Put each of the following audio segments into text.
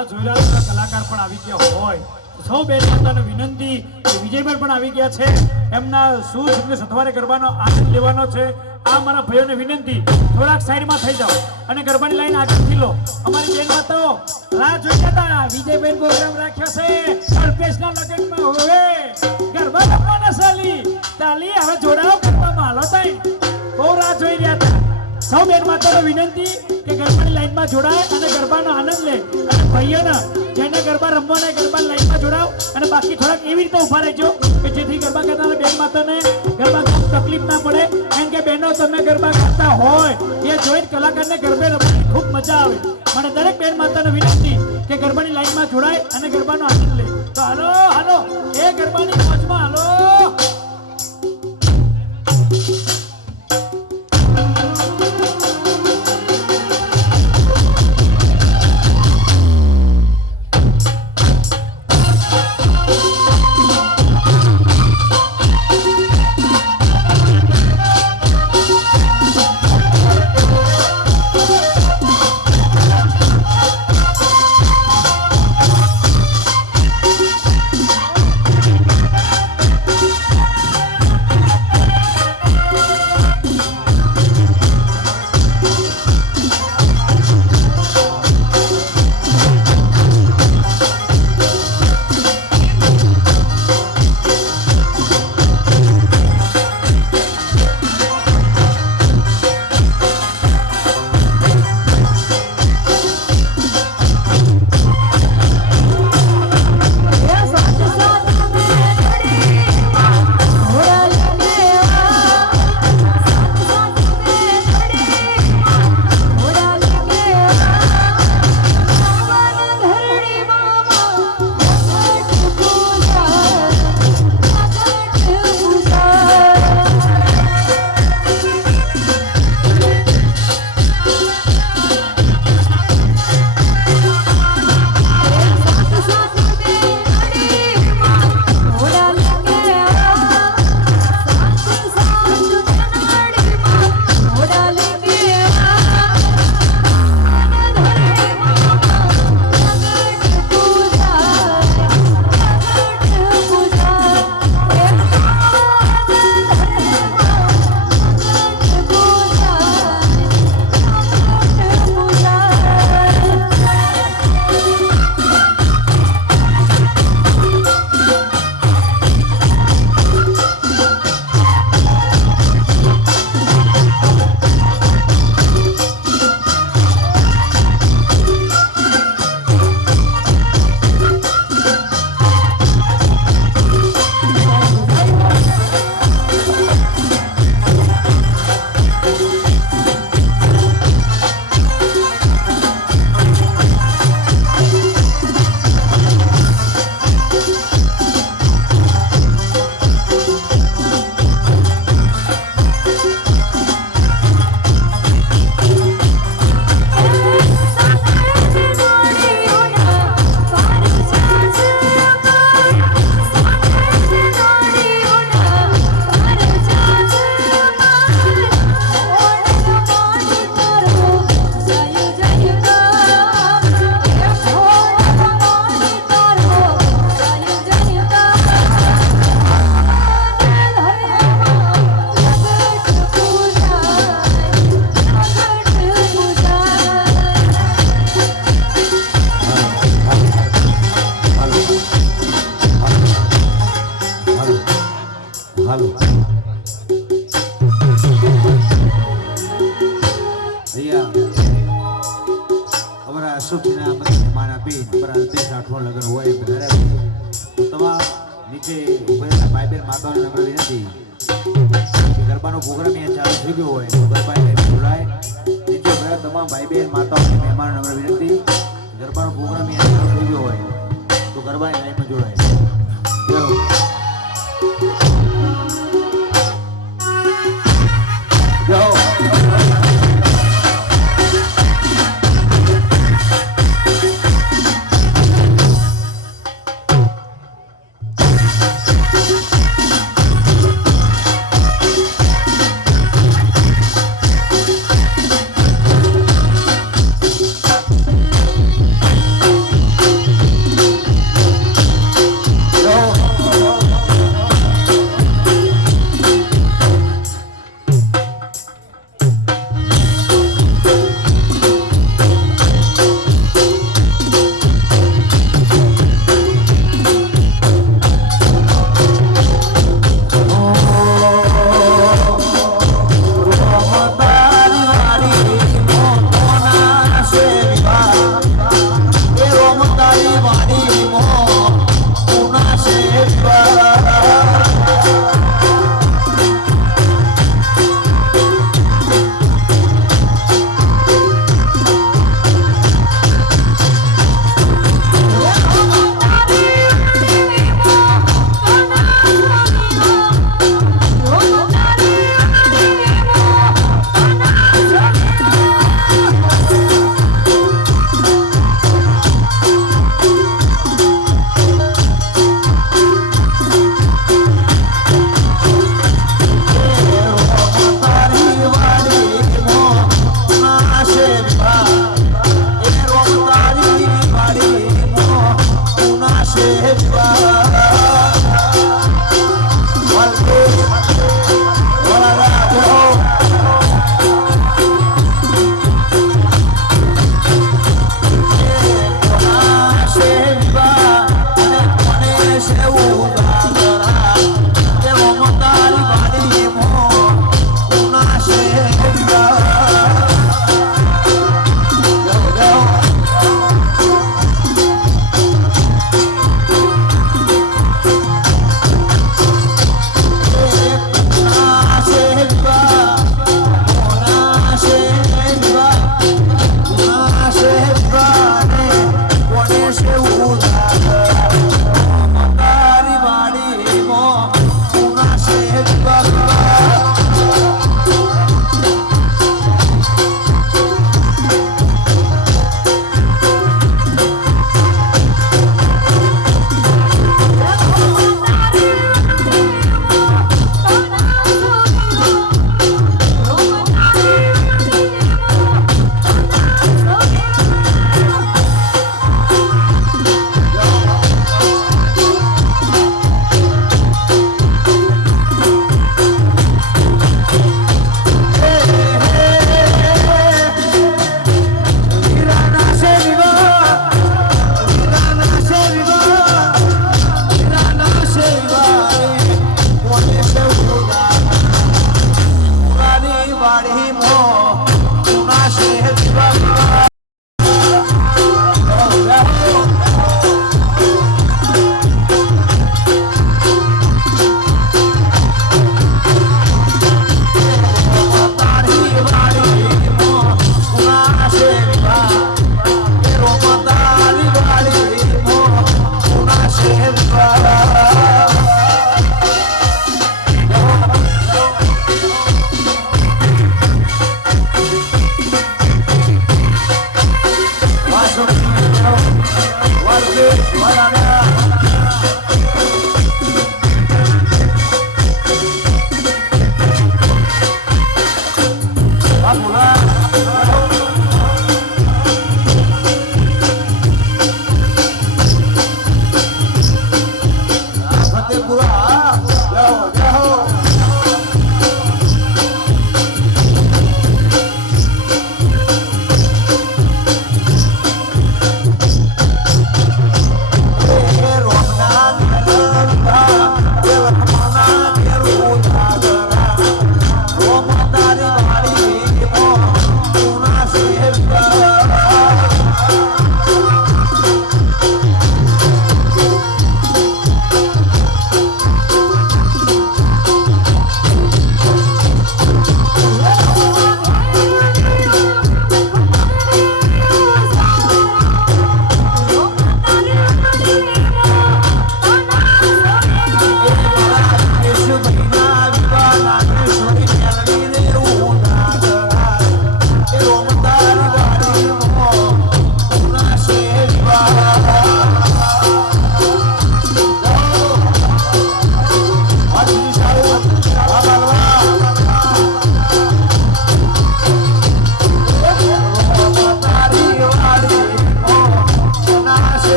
કલાકાર પણ આવી ગયા હોય સૌ બેન માતાને વિનંતી વિજયભાઈ પણ આવી ગયા છે એમના સૂઝ એટલે સથવારે ગરબાનો આનંદ લેવાનો છે આ મારા ભાઈઓને વિનંતી થોડાક સાઈડમાં થઈ જાઓ અને ગરબાની લાઈન આગળથી લો અમારી બેન માતાઓ રાહ જોઈ હતા વિજયભાઈ પ્રોગ્રામ રાખ્યો છે અલ્પેશના લગ્નમાં હવે ગરબા રમવાના સાલી તાલી હવે જોડાઓ ગરબામાં હાલો તાઈ બહુ રાહ જોઈ રહ્યા હતા સૌ બેન માતાને વિનંતી કે ગરબાની લાઈનમાં જોડાય અને ગરબાનો આનંદ લે અને ભાઈઓને જેને ગરબા રમવાના ગરબાની લાઈનમાં જોડાવ અને બાકી થોડાક એવી રીતે ઉભા રહેજો કે જેથી ગરબા કરનારા બેન માતાને ગરબા તકલીફ ના પડે કારણ કે બહેનો તમે ગરબા ગાતા હોય એ જોઈને કલાકારને ગરબે રમવાની ખૂબ મજા આવે મને દરેક બેન માતાને વિનંતી કે ગરબાની લાઈનમાં જોડાય અને ગરબાનો આનંદ લે તો હાલો હાલો એ ગરબાની મોજમાં હાલો હાલો અહીંયા અમારા અશોકજીના માન આપી અમારા અલ્પેશ રાઠોડ લગ્ન હોય ઘરે તમામ નીચે ઉભેલા ભાઈ બહેન માતાઓને નમ્ર વિનંતી કે ગરબાનો પ્રોગ્રામ અહીંયા ચાલુ થઈ ગયો હોય તો ગરબા જોડાય નીચે ઉભેલા તમામ ભાઈ બહેન માતાઓને મહેમાનો નમ્ર વિનંતી ગરબાનો પ્રોગ્રામ અહીંયા ચાલુ થઈ ગયો હોય તો ગરબાની લાઈનમાં જોડાય Oh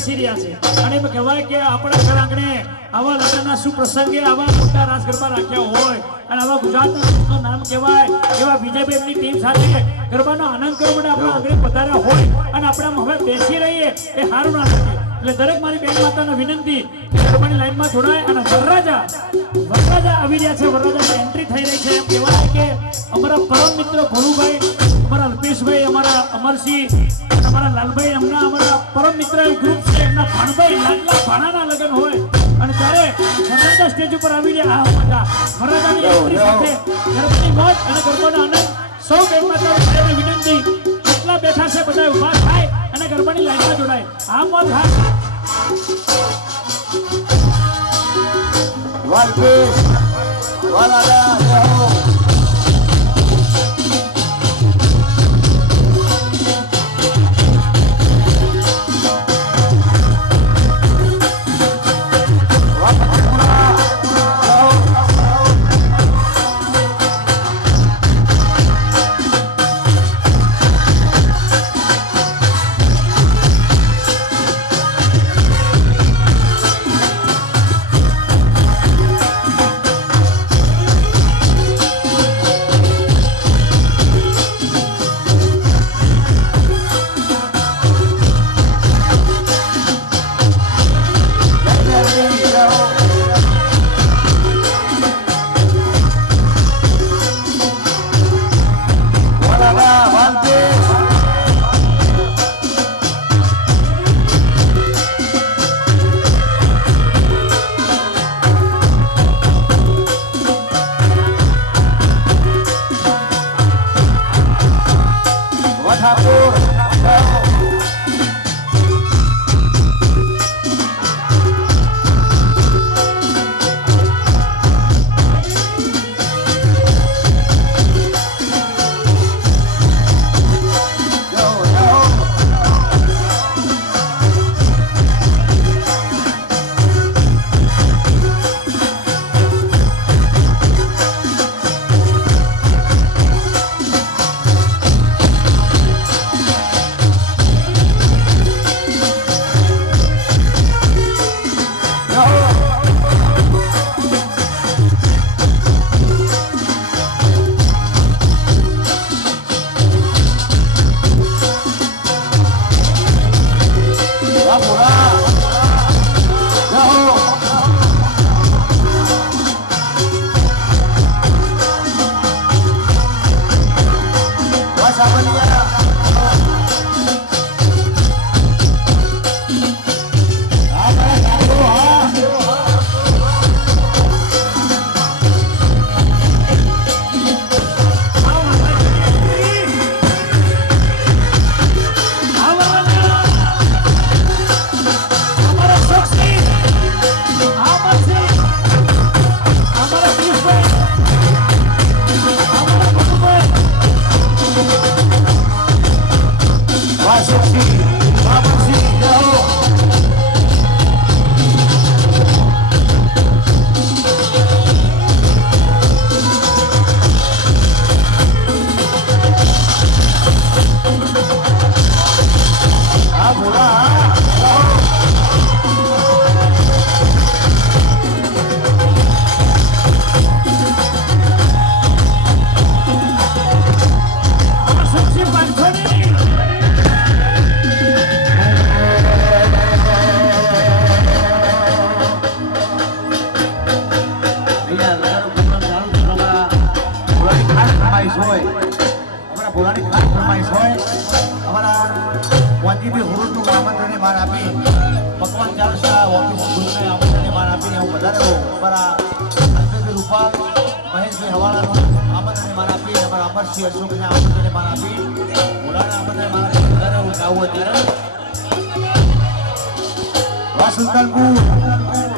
બેસી રહ્યા છે અને એમ કહેવાય કે આપણા ઘર આંગણે આવા લગ્નના સુપ્રસંગે આવા મોટા રાસ ગરબા રાખ્યા હોય અને આવા ગુજરાતના દેશનું નામ કહેવાય એવા વિજયભાઈની ટીમ સાથે ગરબાનો આનંદ કરવા માટે આપણા આંગણે પધાર્યા હોય અને આપણે આમ હવે બેસી રહીએ એ સારું ના લાગે એટલે દરેક મારી બેન માતાને વિનંતી કે ગરબાની લાઈનમાં જોડાય અને વરરાજા આવી રહ્યા છે વરરાજાની એન્ટ્રી થઈ રહી છે એમ કહેવાય કે અમારા પરમ મિત્ર ભોલુભાઈ અમારા અલ્પેશભાઈ અમારા અમરસિંહ અને અમારા લાલભાઈ એમના અમારા પરમ મિત્ર ગ્રુપ છે એમના ભાણભાઈ લાડલા ભાણાના લગ્ન હોય અને ત્યારે વરરાજા સ્ટેજ ઉપર આવી રહ્યા આ મજા વરરાજાની એન્ટ્રી સાથે ગરબાની મોજ અને ગરબાનો આનંદ સૌ બેન માતાઓને વિનંતી કેટલા બેઠા છે બધા ઊભા થાય અને ગરબાની લાઈનમાં જોડાય આ મોજ હાથ પકવાન ચાલતા ઓફિસ ગુરુને આમંત્રણને માન આપીને હું વધારે અમારા અલ્પેશભાઈ રૂપાલ મહેશભાઈ હવાલાનું આમંત્રણને માન આપી અમારા અમરસિંહ અશોકને આમંત્રણને માન આપી ભોલાને આમંત્રણને માન આપી વધારે હું ગાવું અત્યારે વા Sultanpur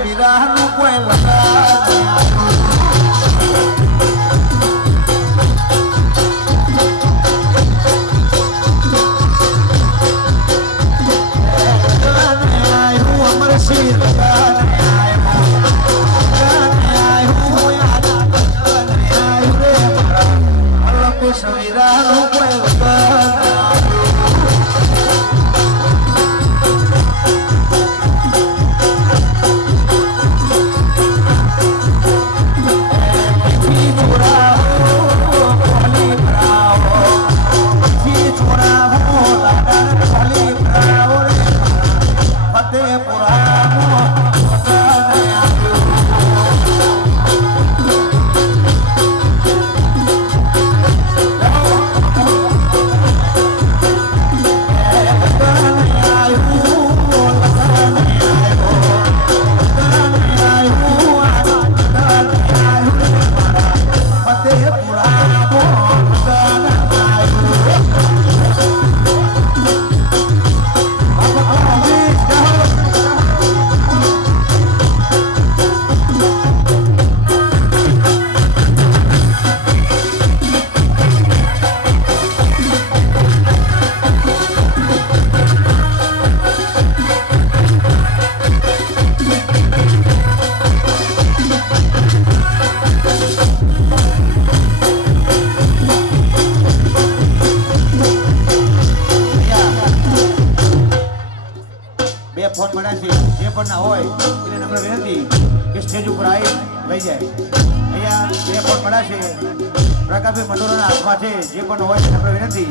Vida no puedo phone મળ્યા છે જે પણ ના હોય એને નમ્ર વિનંતી કે સ્ટેજ ઉપર આવી લઈ જાય. અહીંયા બે ફોન મળ્યા છે પ્રકાશભાઈ મંડોરાના હાથમાં છે જે પણ હોય નમ્ર વિનંતી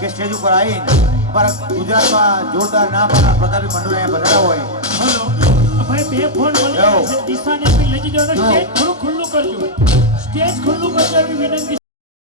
કે સ્ટેજ ઉપર આવી અમારા ગુજરાતમાં જોરદાર નામ આપણા પ્રકાશભાઈ મંડોરા અહીંયા બનાવ્યા હોય. હલો ભાઈ બે ફોન મળ્યા છે દિશાને લઈ જજો અને સ્ટેજ થોડું ખુલ્લું કરજો સ્ટેજ ખુલ્લું કરજો એવી વિનંતી